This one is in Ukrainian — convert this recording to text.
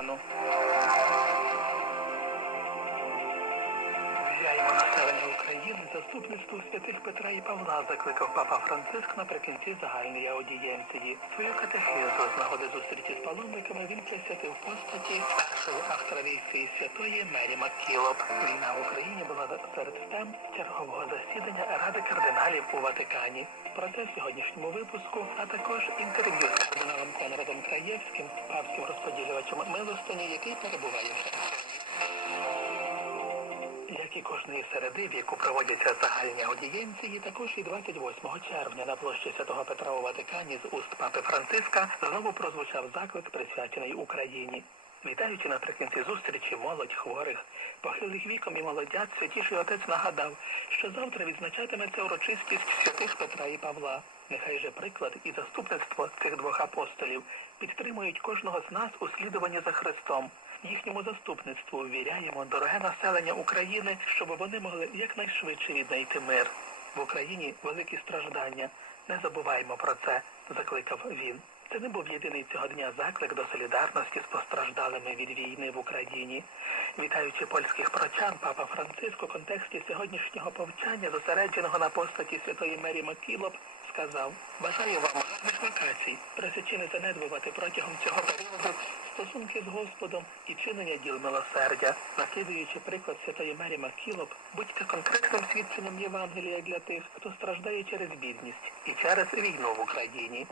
ciudadano. Ввяємо України заступництву святих Петра і Павла закликав папа Франциск наприкінці загальної аудієнції. Свою катехизу з нагоди зустрічі з паломниками він присвятив постаті першої автора військової святої Мері Маккілоп. Війна в Україні була серед тем чергового засідання Ради кардиналів у Ватикані. Про це в сьогоднішньому випуску, а також інтерв'ю з кардиналом Конрадом Краєвським, папським розподілювачем милостині, який перебуває в Херсоні. І кожної середи, в яку проводяться загальні аудієнції, також і 28 червня на площі Святого Петра у Ватикані з уст папи Франциска знову прозвучав заклик, присвячений Україні. Вітаючи наприкінці зустрічі молодь хворих, похилих віком і молодят, святіший отець нагадав, що завтра відзначатиметься урочистість святих Петра і Павла. Нехай же приклад і заступництво цих двох апостолів підтримують кожного з нас у слідуванні за Христом. Їхньому заступництву ввіряємо дороге населення України, щоб вони могли якнайшвидше віднайти мир. В Україні великі страждання. Не забуваймо про це, закликав він. Це не був єдиний цього дня заклик до солідарності з постраждалими від війни в Україні. Вітаючи польських прочан, папа Франциск у контексті сьогоднішнього повчання, зосередженого на постаті святої Мері Макілоп, сказав: Бажаю вам гарних вакацій, просячи не занедбувати протягом цього періоду з Господом і чинення діл милосердя, наслідуючи приклад святої Мері Макілоп, будьте конкретним свідченням Євангелія для тих, хто страждає через бідність і через війну в Україні.